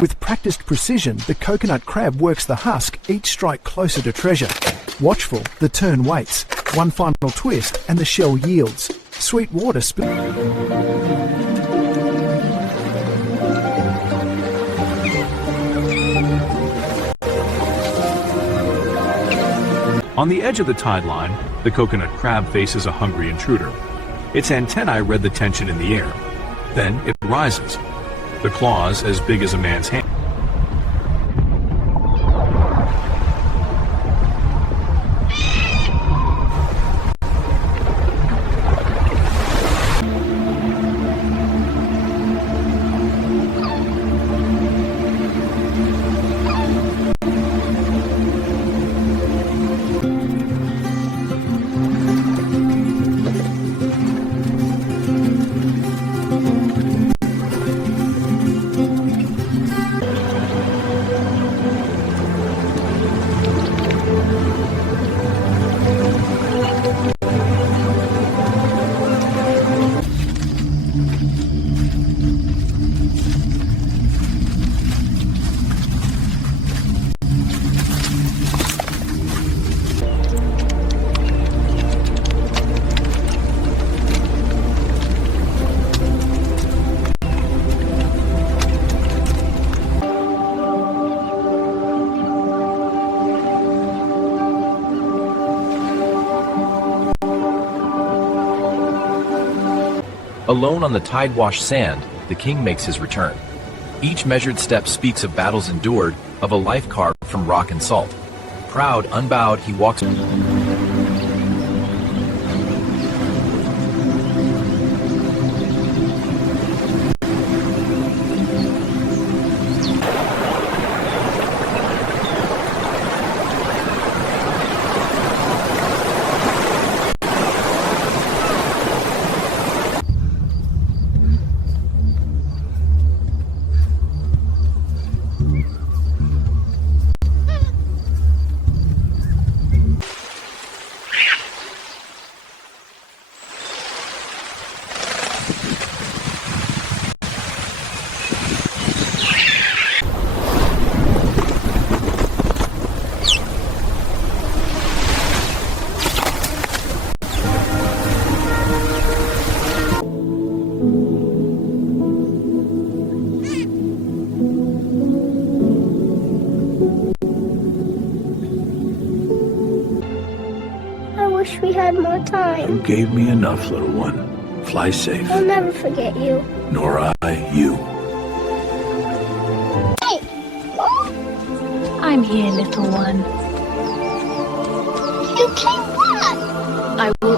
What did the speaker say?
With practiced precision, the coconut crab works the husk, each strike closer to treasure. Watchful, the tern waits. One final twist, and the shell yields. Sweet water On the edge of the tide line, the coconut crab faces a hungry intruder. Its antennae read the tension in the air. Then it rises, the claws as big as a man's hand. Alone on the tide-washed sand, the king makes his return. Each measured step speaks of battles endured, of a life carved from rock and salt. Proud, unbowed, he walks. I wish we had more time. You gave me enough, little one. Fly safe. I'll never forget you. Nor I you. Hey, Mom? I'm here, little one. You came back. I will